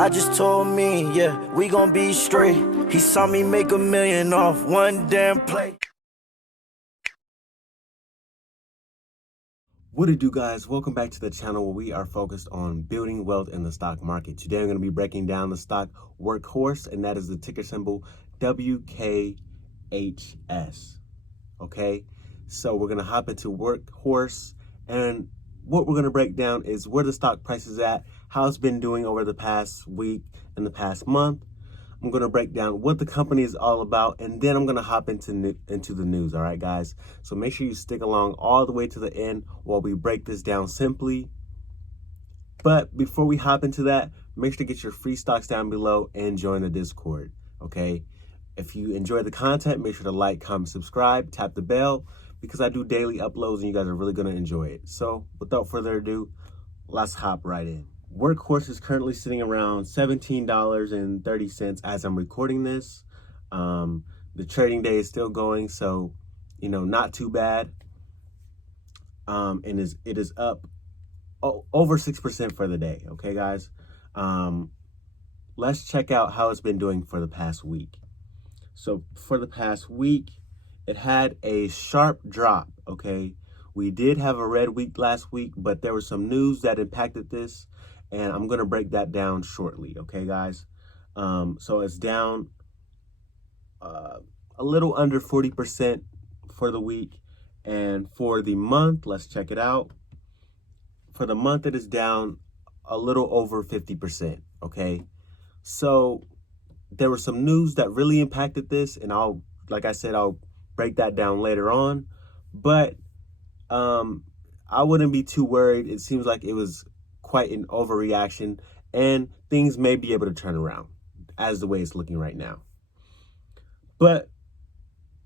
I just told me, yeah, we gon' be straight. He saw me make $1 million off one damn play. What it do, guys? Welcome back to the channel where we are focused on building wealth in the stock market. Today I'm going to be breaking down the stock Workhorse, and that is the ticker symbol WKHS. Okay, so we're going to hop into Workhorse, and what we're going to break down is where the stock price is at, how it's been doing over the past week and the past month. I'm going to break down what the company is all about, and then I'm going to hop into the news. All right, guys? So make sure you stick along all the way to the end while we break this down simply. But before we hop into that, make sure to get your free stocks down below and join the Discord, okay? If you enjoy the content, make sure to like, comment, subscribe, tap the bell, because I do daily uploads and you guys are really going to enjoy it. So without further ado, let's hop right in. Workhorse is currently sitting around $17.30 as I'm recording this. The trading day is still going, so not too bad. And it is up over 6% for the day. Okay, guys. Let's check out how it's been doing for the past week. So for the past week, it had a sharp drop. Okay, we did have a red week last week, but there was some news that impacted this, and I'm going to break that down shortly. Okay, guys. So it's down a little under 40% for the week. And for the month, let's check it out. For the month, it is down a little over 50%. Okay. So there was some news that really impacted this, and like I said, I'll break that down later on. But I wouldn't be too worried. It seems like it was quite an overreaction, and things may be able to turn around as the way it's looking right now. But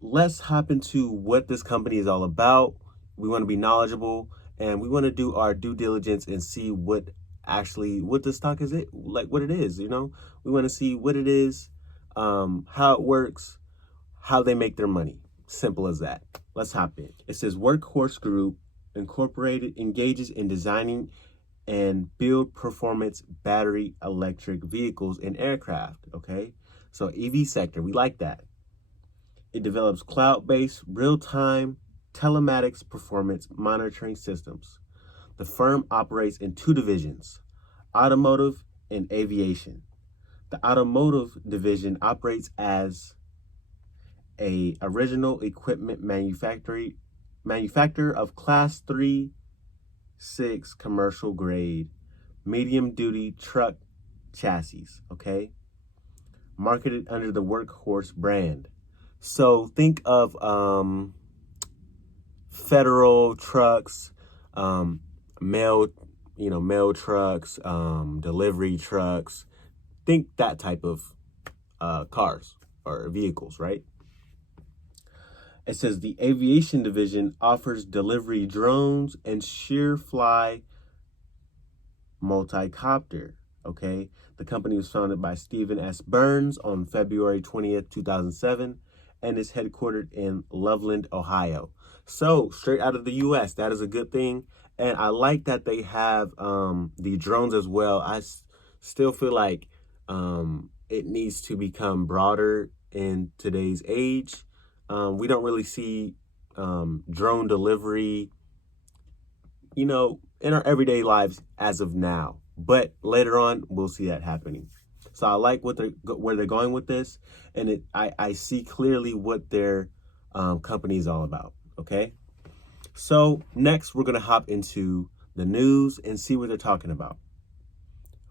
let's hop into what this company is all about. We want to be knowledgeable, and we want to do our due diligence and see what the stock is, what it is. We want to see what it is, how it works, how they make their money. Simple as that. Let's hop in. It says Workhorse Group Incorporated engages in designing and build performance battery electric vehicles and aircraft. Okay, so EV sector, we like that. It develops cloud-based real-time telematics performance monitoring systems. The firm operates in two divisions, automotive and aviation. The automotive division operates as a original equipment manufacturer of Class 3-6 commercial grade medium duty truck chassis, okay? Marketed under the Workhorse brand. So think of federal trucks, mail trucks, delivery trucks. Think that type of cars or vehicles, right? It says the aviation division offers delivery drones and sheer fly multicopter. Okay, the company was founded by Stephen S. Burns on February 20th, 2007, and is headquartered in Loveland, Ohio. So straight out of the U.S., that is a good thing. And I like that they have the drones as well. I still feel like it needs to become broader in today's age. We don't really see drone delivery, in our everyday lives as of now. But later on, we'll see that happening. So I like where they're going with this, and I see clearly what their company is all about. Okay, so next we're gonna hop into the news and see what they're talking about.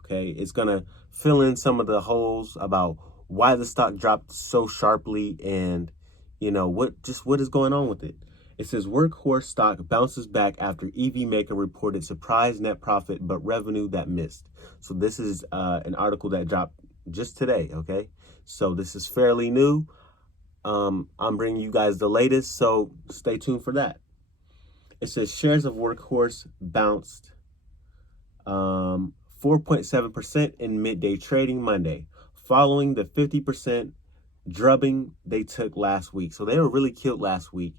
Okay, it's gonna fill in some of the holes about why the stock dropped so sharply, and what is going on with it. It says Workhorse stock bounces back after EV maker reported surprise net profit but revenue that missed. So this is an article that dropped just today. Okay, so this is fairly new. I'm bringing you guys the latest, so stay tuned for that. It says shares of Workhorse bounced 4.7% in midday trading Monday, following the 50% drubbing they took last week. So they were really killed last week,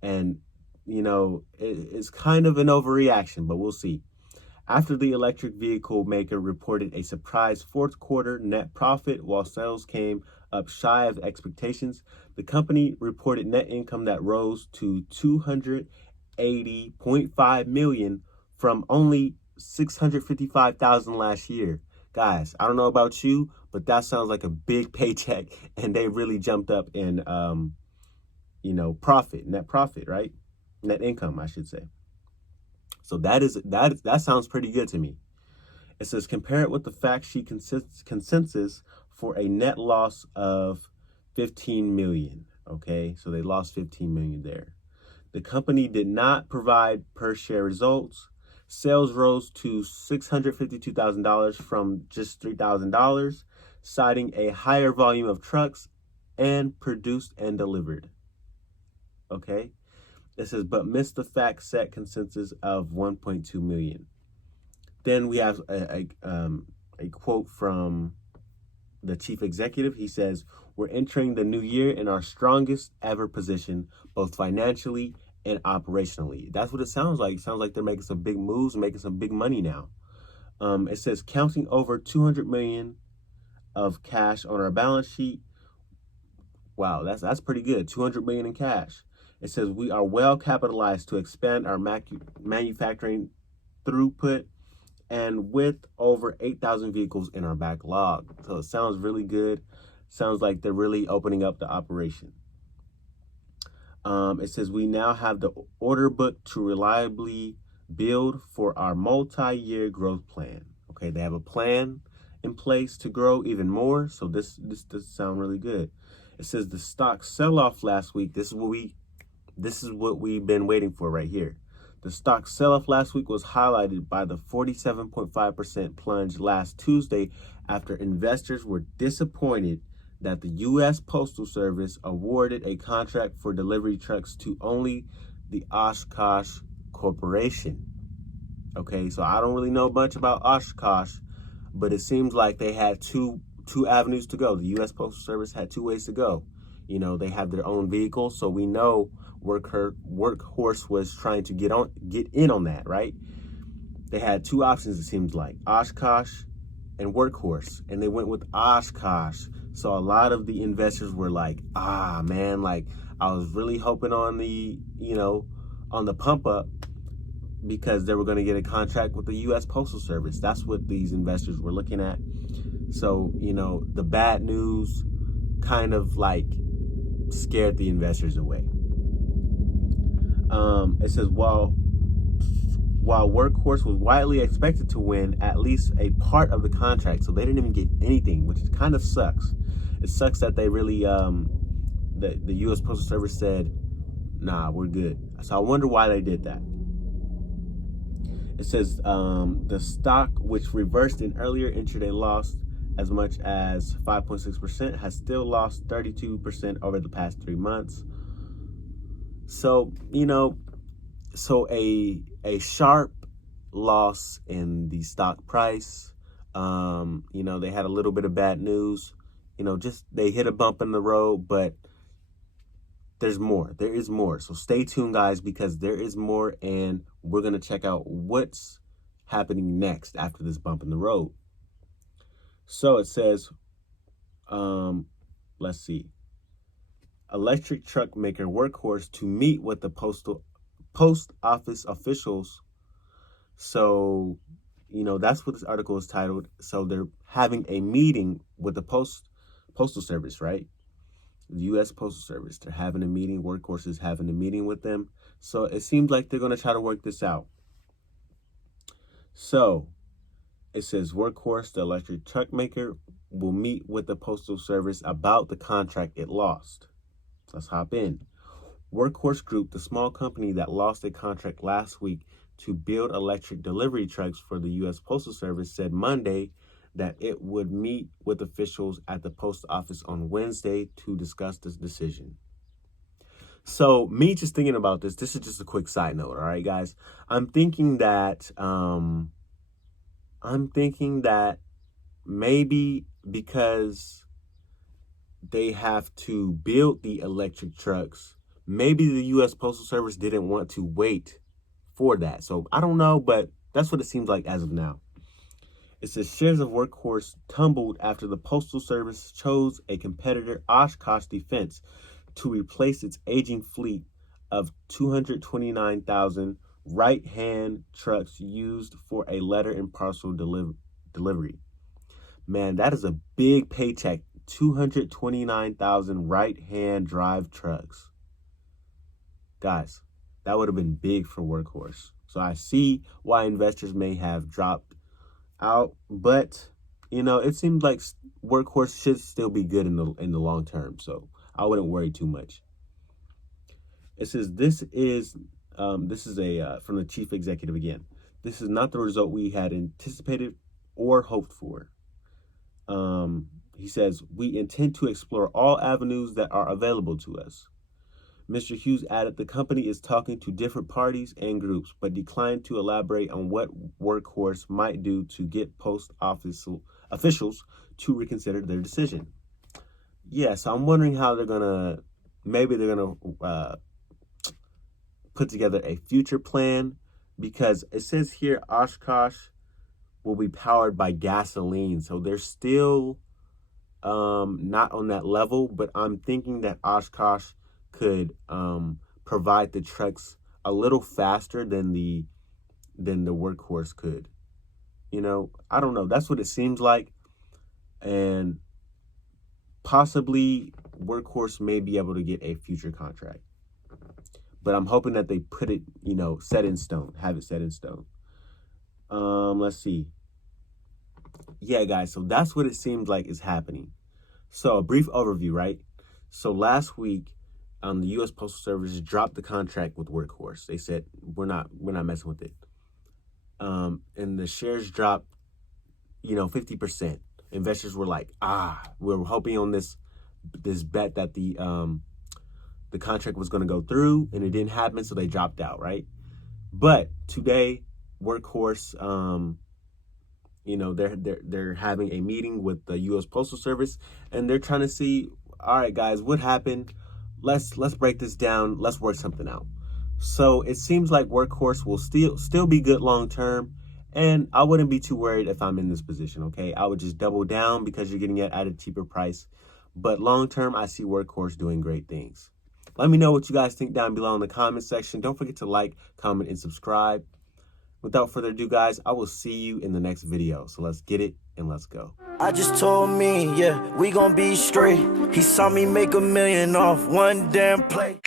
and it's kind of an overreaction, but we'll see. After the electric vehicle maker reported a surprise fourth quarter net profit while sales came up shy of expectations, the company reported net income that rose to $280.5 million from only $655,000 last year. Guys, I don't know about you, but that sounds like a big paycheck, and they really jumped up in net profit, right? Net income, I should say. So that sounds pretty good to me. It says compare it with the fact sheet consensus for a net loss of 15 million. Okay, so they lost 15 million there. The company did not provide per share results. Sales rose to $652,000 from just $3,000, citing a higher volume of trucks and produced and delivered. Okay. It says, but missed the fact set consensus of 1.2 million. Then we have a quote from the chief executive. He says, we're entering the new year in our strongest ever position, both financially and operationally. That's what it sounds like. It sounds like they're making some big moves, making some big money now. It says, counting over 200 million of cash on our balance sheet. Wow, that's pretty good. 200 million in cash. It says we are well capitalized to expand our manufacturing throughput and with over 8,000 vehicles in our backlog. So it sounds really good. Sounds like they're really opening up the operation. It says we now have the order book to reliably build for our multi-year growth plan. Okay, they have a plan in place to grow even more. So this does sound really good. It says the stock sell-off last week. This is what we've been waiting for right here. The stock sell-off last week was highlighted by the 47.5% plunge last Tuesday after investors were disappointed that the U.S. Postal Service awarded a contract for delivery trucks to only the Wkhs Corporation. Okay, so I don't really know much about Wkhs, but it seems like they had two avenues to go. The U.S. Postal Service had two ways to go. You know, they have their own vehicle, so we know Workhorse was trying to get in on that, right? They had two options, it seems like, Wkhs and Workhorse, and they went with Wkhs. So a lot of the investors were like, man, like I was really hoping on the, on the pump up because they were going to get a contract with the U.S. Postal Service. That's what these investors were looking at. So, the bad news kind of like scared the investors away. It says, while Workhorse was widely expected to win at least a part of the contract, so they didn't even get anything, which kind of sucks. It sucks that they really, the U.S. Postal Service said, nah, we're good. So I wonder why they did that. It says the stock, which reversed an earlier intraday loss as much as 5.6%, has still lost 32% over the past 3 months. So, a sharp loss in the stock price. They had a little bit of bad news. They hit a bump in the road, but there's more. There is more. So stay tuned, guys, because there is more, and we're going to check out what's happening next after this bump in the road. So it says, let's see. Electric truck maker Workhorse to meet with the post office officials. So, that's what this article is titled. So they're having a meeting with the postal service, right? The U.S. Postal Service. They're having a meeting. Workhorse is having a meeting with them. So it seems like they're going to try to work this out. So it says Workhorse, the electric truck maker, will meet with the Postal Service about the contract it lost. Let's hop in. Workhorse Group, the small company that lost a contract last week to build electric delivery trucks for the U.S. Postal Service, said Monday that it would meet with officials at the post office on Wednesday to discuss this decision. So me just thinking about this is just a quick side note, all right, guys? I'm thinking that maybe because they have to build the electric trucks, maybe the U.S. Postal Service didn't want to wait for that. So I don't know, but That's what it seems like as of now. It says shares of Workhorse tumbled after the Postal Service chose a competitor, Wkhs Defense, to replace its aging fleet of 229,000 right-hand trucks used for a letter and parcel delivery. Man, that is a big paycheck. 229,000 right-hand drive trucks. Guys, that would have been big for Workhorse. So I see why investors may have dropped out, but it seems like Workhorse should still be good in the long term. So I wouldn't worry too much. It says this is from the chief executive again. This is not the result we had anticipated or hoped for. He says, we intend to explore all avenues that are available to us. Mr. Hughes added the company is talking to different parties and groups, but declined to elaborate on what Workhorse might do to get post office officials to reconsider their decision. Yeah, so I'm wondering how they're going to put together a future plan, because it says here Wkhs will be powered by gasoline. So they're still not on that level, but I'm thinking that Wkhs could provide the trucks a little faster than the Workhorse could. I don't know. That's what it seems like. And possibly Workhorse may be able to get a future contract. But I'm hoping that they put it, set in stone, have it set in stone. Let's see. Yeah, guys, so that's what it seems like is happening. So a brief overview, right? So last week, the U.S. Postal Service dropped the contract with Workhorse. They said, we're not messing with it. And the shares dropped, 50%. Investors were like, we're hoping on this bet that the contract was going to go through, and it didn't happen, so they dropped out, right? But today, Workhorse, they're having a meeting with the U.S. Postal Service, and they're trying to see, all right, guys, what happened? Let's break this down. Let's work something out. So it seems like Workhorse will still be good long term, and I wouldn't be too worried if I'm in this position. Okay, I would just double down because you're getting it at a cheaper price. But long term, I see Workhorse doing great things. Let me know what you guys think down below in the comment section. Don't forget to like, comment, and subscribe. Without further ado, guys, I will see you in the next video. So let's get it and let's go. I just told me, yeah, we gon' be straight. He saw me make $1 million off one damn play.